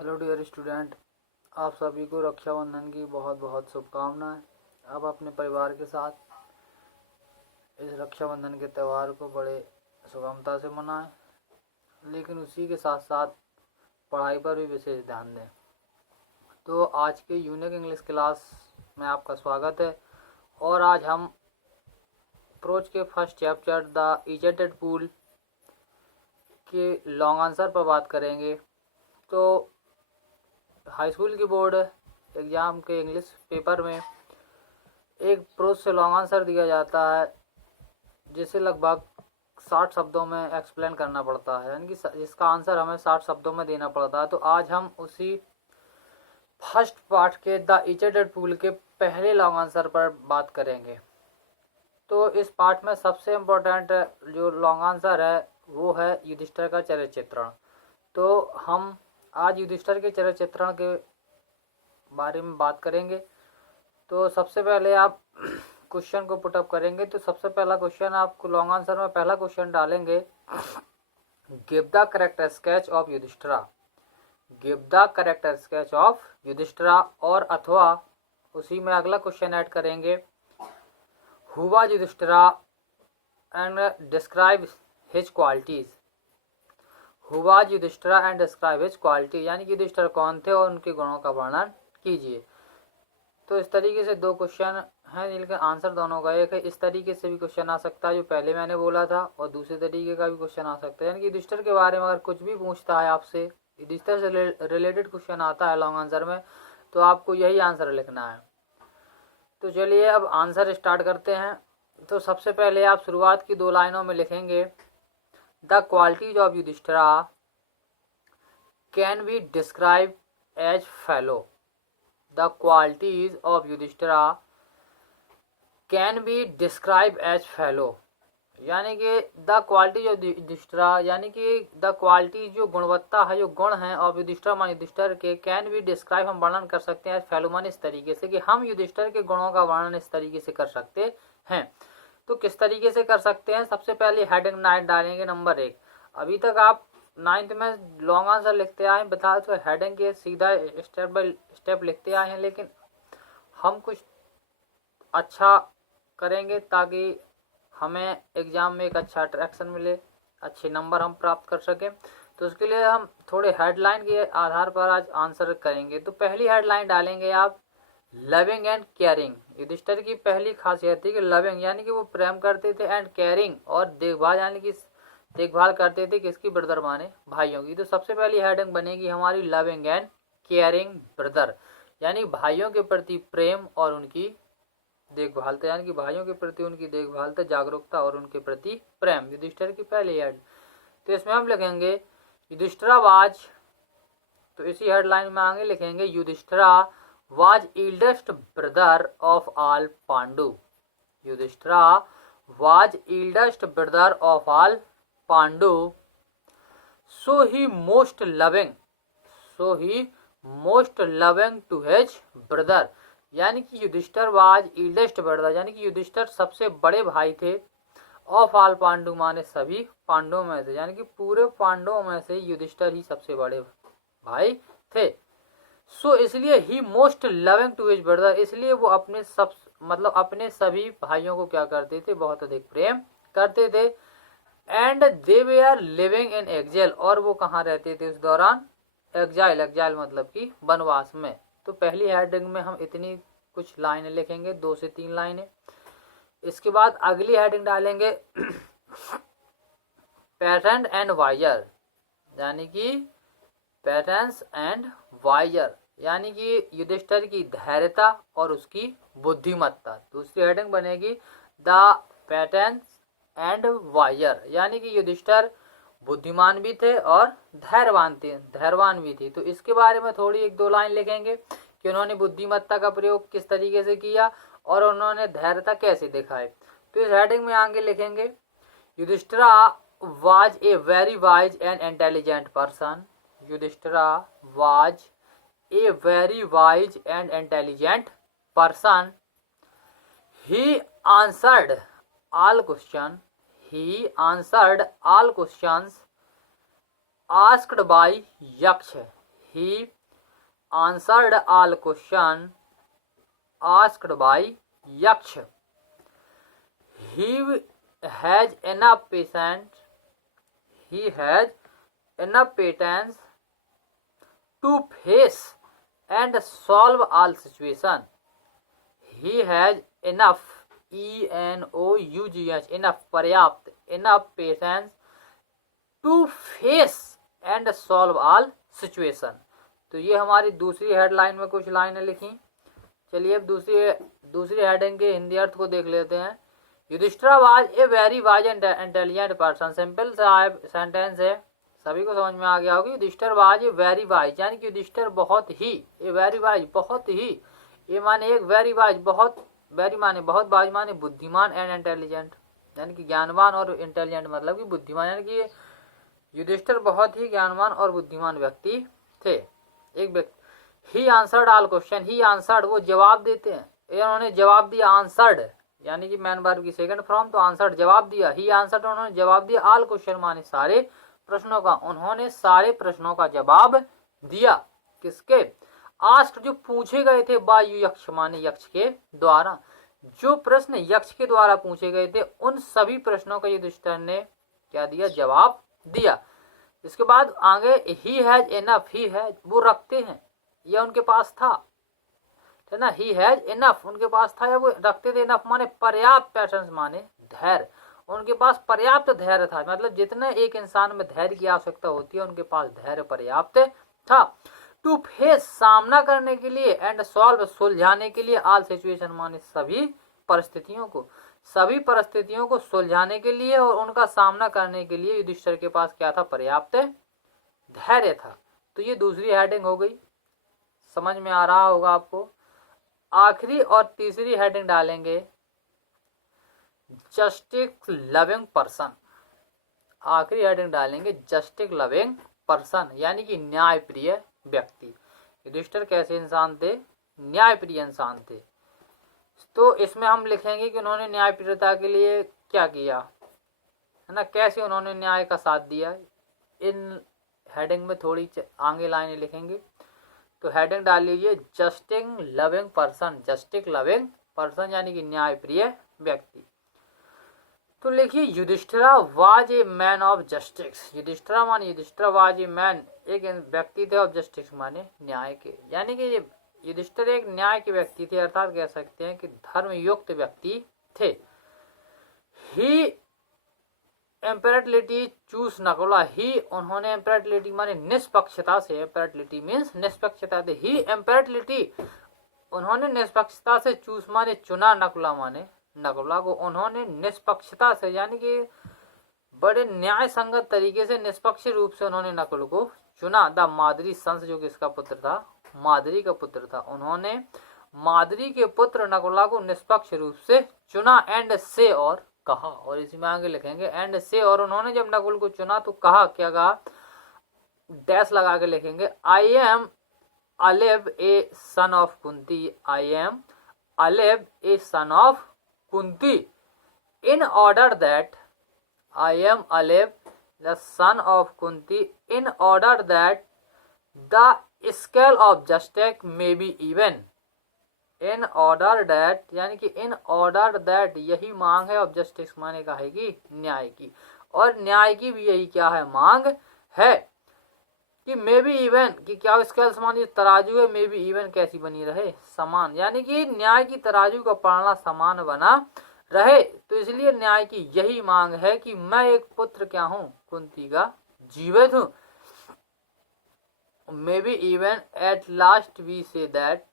Hello dear student, आप सभी को रक्षाबंधन की बहुत बहुत शुभकामनाएं। आप अपने परिवार के साथ इस रक्षाबंधन के त्यौहार को बड़े सुगमता से मनाएं, लेकिन उसी के साथ साथ पढ़ाई पर भी विशेष ध्यान दें। तो आज के यूनिक इंग्लिश क्लास में आपका स्वागत है और आज हम अप्रोच के फर्स्ट चैप्टर द इजेटेड पूल के लॉन्ग आंसर पर बात करेंगे। तो हाई स्कूल की बोर्ड एग्ज़ाम के इंग्लिश पेपर में एक प्रोज से लॉन्ग आंसर दिया जाता है, जिसे लगभग 60 शब्दों में एक्सप्लेन करना पड़ता है, यानी कि जिसका आंसर हमें 60 शब्दों में देना पड़ता है। तो आज हम उसी फर्स्ट पार्ट के द इजेटेड पूल के पहले लॉन्ग आंसर पर बात करेंगे। तो इस पार्ट में सबसे इम्पोर्टेंट जो लॉन्ग आंसर है वो है युधिष्ठिर का चरित्र चित्रण। तो हम आज युधिष्ठिर के चरित्र चित्रण के बारे में बात करेंगे। तो सबसे पहले आप क्वेश्चन को पुटअप करेंगे। तो सबसे पहला क्वेश्चन आपको लॉन्ग आंसर में पहला क्वेश्चन डालेंगे, give the correct sketch of Yudhishthira. Give the correct sketch of Yudhishthira, और अथवा उसी में अगला क्वेश्चन ऐड करेंगे, who was Yudhishthira and describe his qualities. Who was Yudhishthira and describe his quality, यानी कि युधिष्ठिर कौन थे और उनके गुणों का वर्णन कीजिए। तो इस तरीके से दो क्वेश्चन हैं जिनके आंसर दोनों का एक है। इस तरीके से भी क्वेश्चन आ सकता है जो पहले मैंने बोला था, और दूसरे तरीके का भी क्वेश्चन आ सकता है, यानी कि युधिष्ठिर के बारे में अगर कुछ भी पूछता है आपसे, युधिष्ठिर से रिलेटेड क्वेश्चन आता है लॉन्ग आंसर में, तो आपको यही आंसर लिखना है। तो चलिए अब आंसर स्टार्ट करते हैं। तो सबसे पहले आप शुरुआत की 2 लाइनों में लिखेंगे, the qualities of Yudhishthira can be describe as follow. The qualities of Yudhishthira can be describe as follow, यानी कि द क्वालिटीज ऑफ युधिष्ठिरा, यानी कि द क्वालिटी जो गुणवत्ता है, जो गुण हैं ऑफ युधिष्ठिर मान युधिष्ठिर के, कैन बी डिस्क्राइब हम वर्णन कर सकते हैं एज फैलो मान इस तरीके से कि हम युधिष्ठिर के गुणों का वर्णन इस तरीके से कर सकते हैं। तो किस तरीके से कर सकते हैं, सबसे पहले हेडिंग 9 डालेंगे नंबर 1। अभी तक आप 9th में लॉन्ग आंसर लिखते आए, बता तो हेडिंग के सीधा स्टेप बाय स्टेप लिखते आए हैं, लेकिन हम कुछ अच्छा करेंगे ताकि हमें एग्ज़ाम में एक अच्छा अट्रैक्शन मिले, अच्छे नंबर हम प्राप्त कर सकें। तो उसके लिए हम थोड़े हेडलाइन के आधार पर आज आंसर करेंगे। तो पहली हेडलाइन डालेंगे आप, लविंग एंड केयरिंग। युधिष्ठिर की पहली खासियत थी कि लविंग, यानी कि वो प्रेम करते थे, एंड केयरिंग, और देखभाल, यानी कि देखभाल करते थे किसकी, ब्रदर माने भाइयों की। तो सबसे पहली हेडिंग बनेगी हमारी लविंग एंड केयरिंग ब्रदर, यानी भाइयों के प्रति प्रेम और उनकी देखभाल, यानी कि भाइयों के प्रति उनकी देखभाल, जागरूकता और उनके प्रति प्रेम, युधिष्ठिर की पहली हेड। तो इसमें हम लिखेंगे युधिष्ठिरा वाज, तो इसी हेडलाइन में आगे लिखेंगे Yudhishthira was eldest brother of all Pandu. Yudhishthira was eldest brother of all Pandu, so he most loving, so he most loving to his brother, यानी कि युधिष्ठिर वाज एल्डेस्ट ब्रदर, यानी कि युधिष्ठिर सबसे बड़े भाई थे, ऑफ ऑल पांडु माने सभी पांडवों में से, यानी कि पूरे पांडवों में से युधिष्ठिर ही सबसे बड़े भाई थे। सो इसलिए he most loving to his brother, इसलिए वो अपने सब मतलब अपने सभी भाइयों को क्या करते थे, बहुत अधिक प्रेम करते थे। And they were living in exile, और वो कहाँ रहते थे उस दौरान, एक्जाइल, एक्जाइल मतलब कि वनवास में। तो पहली हेडिंग में हम इतनी कुछ लाइनें लिखेंगे, 2 से 3 लाइनें। इसके बाद अगली हेडिंग डालेंगे पैटर्न एंड वाइजर, यानी कि पैटर्न्स एंड वाइजर, यानी कि युधिष्ठिर की धैर्यता और उसकी बुद्धिमत्ता। दूसरी हेडिंग बनेगी द पैटर्न्स एंड वाइजर, यानी कि युधिष्ठिर बुद्धिमान भी थे और धैर्यवान भी थे। तो इसके बारे में थोड़ी 1-2 लाइन लिखेंगे कि उन्होंने बुद्धिमत्ता का प्रयोग किस तरीके से किया और उन्होंने धैर्यता कैसे दिखाए। तो इस हेडिंग में आगे लिखेंगे Yudhishthira was a very wise and intelligent person. Yudhishthira was a very wise and intelligent person. He answered all question, he answered all questions asked by Yaksha. He answered all question asked by Yaksha. He has enough patience, he has enough patience to face and solve all situation. He has enough, ENOUGH, enough, पर्याप्त, enough patience to face and solve all situation। तो ये हमारी दूसरी headline में कुछ लाइनें लिखी। चलिए अब दूसरी हेडिंग के हिंदी अर्थ को देख लेते हैं। Yudhishthir was a very wise and intelligent person. Simple सा सेंटेंस है, सभी को समझ में आ गया होगा। Yudhishthir was a very wise, यानी कि युधिष्ठिर बहुत ही, ए वेरी वाइज बहुत ही, ये माने एक वेरी वाइज, बहुत, वेरी माने बहुत, वाइज माने बुद्धिमान, एंड इंटेलिजेंट यानी कि ज्ञानवान, और इंटेलिजेंट मतलब कि बुद्धिमान, यानी कि युधिष्ठिर बहुत ही ज्ञानवान और बुद्धिमान व्यक्ति थे। एक व्यक्ति, ही answered all question, he answered वो जवाब देते हैं, इन्होंने जवाब दिया, आंसर्ड यानी कि मैन वर्ब की सेकंड फॉर्म, तो आंसर जवाब दिया, ही आंसर उन्होंने जवाब दिया, ऑल क्वेश्चन माने सारे प्रश्नों का, उन्होंने सारे प्रश्नों का जवाब दिया। किसके? आस्क्ड जो पूछे गए थे, बाय यक्ष माने यक्ष के द्वारा, जो प्रश्न यक्ष के द्वारा पूछे गए थे उन सभी प्रश्नों का युधिष्ठिर ने क्या दिया? जवाब दिया। इसके बाद आगे ही हैज एनफ, ही हैज वो रखते हैं, यह उनके पास था, है ना। ही हैज इनफ उनके पास था या वो रखते थे, इनफ माने पर्याप्त, पेशेंस माने धैर्य, उनके पास पर्याप्त धैर्य था, मतलब जितना एक इंसान में धैर्य की आवश्यकता होती है उनके पास धैर्य पर्याप्त था। टू फेस सामना करने के लिए, एंड सॉल्व सुलझाने के लिए, ऑल सिचुएशन माने सभी परिस्थितियों को, सभी परिस्थितियों को सुलझाने के लिए और उनका सामना करने के लिए युधिष्ठिर के पास क्या था? पर्याप्त धैर्य था। तो ये दूसरी हेडिंग हो गई, समझ में आ रहा होगा आपको। आखिरी और तीसरी हेडिंग डालेंगे जस्टिस लविंग पर्सन। आखिरी हेडिंग डालेंगे जस्टिस लविंग पर्सन, यानी कि न्यायप्रिय व्यक्ति। युधिष्ठिर कैसे इंसान थे? न्यायप्रिय इंसान थे। तो इसमें हम लिखेंगे कि उन्होंने न्यायप्रियता के लिए क्या किया, है ना, कैसे उन्होंने न्याय का साथ दिया। इन हेडिंग में थोड़ी आगे लाइनें लिखेंगे। तो हेडिंग डाल लीजिए justice loving person, justice loving person यानी कि न्यायप्रिय व्यक्ति। तो लिखिए Yudhishthira was a man of justice. Yudhishthira माने युधिष्ठिरा वाज ए मैन, एक व्यक्ति थे, ऑफ जस्टिस माने न्याय के, यानी कि युधिष्ठिर एक न्याय के व्यक्ति थे, अर्थात कह सकते हैं कि धर्मयुक्त व्यक्ति थे। ही एम्पेरेटिलिटी चूज नकुला, ही उन्होंने एम्पेरेटिलिटी माने निष्पक्षता से, एम्पेरेटिलिटी मीन्स निष्पक्षता से, ही एम्पेरेटिलिटी उन्होंने निष्पक्षता से चूज माने चुना, नकुला माने नकुला को उन्होंने निष्पक्षता से यानी कि बड़े न्याय संगत तरीके से, निष्पक्ष रूप से उन्होंने नकुल को चुना। द मादरी संस जो किसका पुत्र था? मादरी का पुत्र था। उन्होंने मादरी के पुत्र नकुला को निष्पक्ष रूप से चुना, एंड से और कहा, और इसी में आगे लिखेंगे एंड से, और उन्होंने जब नकुल को चुना तो कहा, क्या कहा? डैश लगा के लिखेंगे, आई एम अलेब a son of Kunti, I am अलेब a son of Kunti, in order that I am Aleb the son of Kunti, in order that the scale of justice may be even, in order that यानी कि in order that यही मांग है, of justice माने कहेगी न्याय की, और न्याय की भी यही क्या है? मांग है कि मे बी इवन, कि क्या स्केल माने तराजू है, मे बी इवन कैसी बनी रहे? समान, यानी कि न्याय की तराजू का पलड़ा समान बना रहे। तो इसलिए न्याय की यही मांग है कि मैं एक पुत्र क्या हूं? कुंती का जीवित हूं। May be even at last we say that,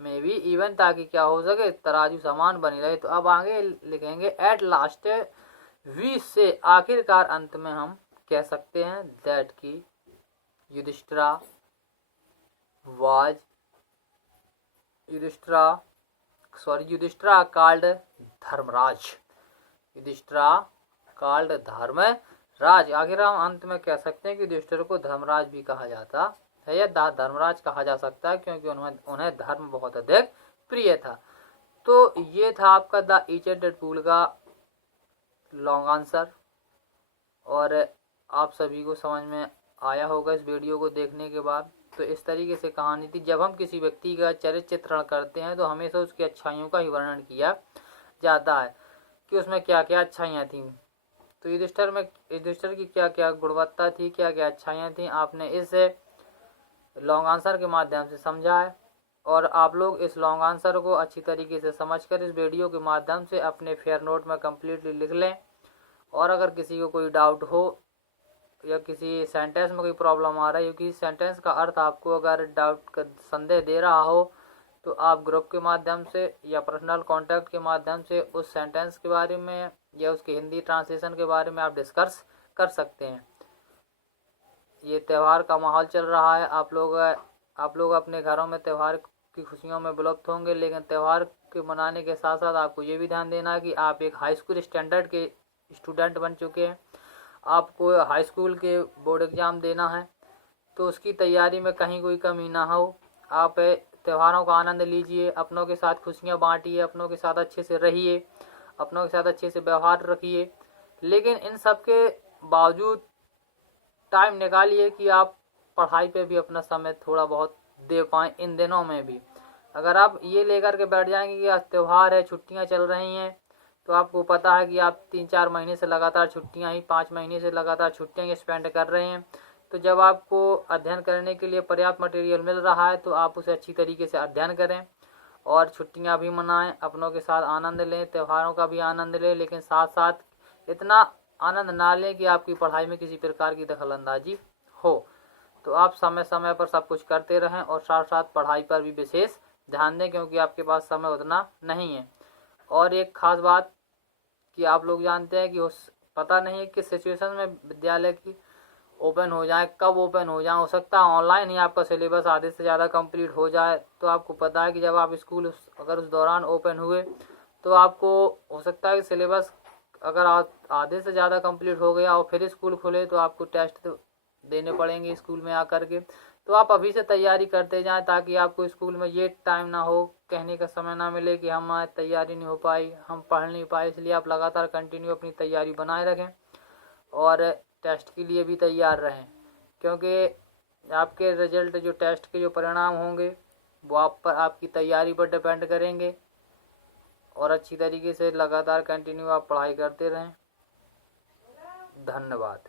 may be even ताकि क्या हो सके? तराजू समान बनी रहे। तो अब आगे लिखेंगे एट लास्ट वी से, आखिरकार अंत में हम कह सकते हैं दैट की युधिष्ठिरा कॉल्ड धर्मराज, युधिष्ठिरा कॉल्ड धर्मराज। आखिर हम अंत में कह सकते हैं कि युधिष्ठिर को धर्मराज भी कहा जाता है या धर्मराज कहा जा सकता है, क्योंकि उन्हें धर्म बहुत अधिक प्रिय था। तो ये था आपका द ईचर डेडपूल का लॉन्ग आंसर, और आप सभी को समझ में आया होगा इस वीडियो को देखने के बाद। तो इस तरीके से कहानी थी। जब हम किसी व्यक्ति का चरित्र चित्रण करते हैं तो हमेशा उसकी अच्छाइयों का ही वर्णन किया जाता है कि उसमें क्या क्या अच्छाइयाँ थीं। तो युधिष्ठिर की क्या क्या गुणवत्ता थी, क्या क्या अच्छाइयाँ थीं, आपने इस लॉन्ग आंसर के माध्यम से समझा है। और आप लोग इस लॉन्ग आंसर को अच्छी तरीके से समझकर इस वीडियो के माध्यम से अपने फेयर नोट में कम्प्लीटली लिख लें। और अगर किसी को कोई डाउट हो या किसी सेंटेंस में कोई प्रॉब्लम आ रही है, किसी सेंटेंस का अर्थ आपको अगर डाउट संदेह दे रहा हो, तो आप ग्रुप के माध्यम से या पर्सनल कांटेक्ट के माध्यम से उस सेंटेंस के बारे में या उसके हिंदी ट्रांसलेशन के बारे में आप डिस्कस कर सकते हैं। ये त्यौहार का माहौल चल रहा है, आप लोग अपने घरों में त्यौहार की खुशियों में विलुप्त होंगे, लेकिन त्यौहार के मनाने के साथ साथ आपको ये भी ध्यान देना है कि आप एक हाई स्कूल स्टैंडर्ड के स्टूडेंट बन चुके हैं। आपको हाई स्कूल के बोर्ड एग्ज़ाम देना है, तो उसकी तैयारी में कहीं कोई कमी ना हो। आप त्योहारों का आनंद लीजिए, अपनों के साथ खुशियाँ बांटिए, अपनों के साथ अच्छे से रहिए, अपनों के साथ अच्छे से व्यवहार रखिए। लेकिन इन सब के बावजूद टाइम निकालिए कि आप पढ़ाई पे भी अपना समय थोड़ा बहुत दे पाएँ इन दिनों में भी। अगर आप ये लेकर के बैठ जाएंगे कि आज त्यौहार है, छुट्टियां चल रही हैं, तो आपको पता है कि आप 3-4 महीने से लगातार छुट्टियां ही 5 महीने से लगातार छुट्टियां ही स्पेंड कर रहे हैं। तो जब आपको अध्ययन करने के लिए पर्याप्त मटेरियल मिल रहा है तो आप उसे अच्छी तरीके से अध्ययन करें और छुट्टियां भी मनाएं, अपनों के साथ आनंद लें, त्योहारों का भी आनंद लें। लेकिन साथ साथ इतना आनंद ना लें कि आपकी पढ़ाई में किसी प्रकार की दखलंदाजी हो। तो आप समय समय पर सब कुछ करते रहें और साथ साथ पढ़ाई पर भी विशेष ध्यान दें, क्योंकि आपके पास समय उतना नहीं है। और एक खास बात कि आप लोग जानते हैं कि उस पता नहीं है किस सिचुएशन में विद्यालय की ओपन हो जाए, कब ओपन हो जाए। हो सकता है ऑनलाइन ही आपका सिलेबस आधे से ज़्यादा कंप्लीट हो जाए। तो आपको पता है कि जब आप स्कूल अगर उस दौरान ओपन हुए तो आपको हो सकता है कि सिलेबस अगर आधे से ज़्यादा कंप्लीट हो गया और फिर स्कूल खुले तो आपको टेस्ट देने पड़ेंगे स्कूल में आकर के। तो आप अभी से तैयारी करते जाएं ताकि आपको स्कूल में ये टाइम ना हो, कहने का समय ना मिले कि हमारी तैयारी नहीं हो पाई, हम पढ़ नहीं पाए। इसलिए आप लगातार कंटिन्यू अपनी तैयारी बनाए रखें और टेस्ट के लिए भी तैयार रहें, क्योंकि आपके रिजल्ट जो टेस्ट के जो परिणाम होंगे वो आपकी तैयारी पर डिपेंड करेंगे। और अच्छी तरीके से लगातार कंटिन्यू आप पढ़ाई करते रहें। धन्यवाद।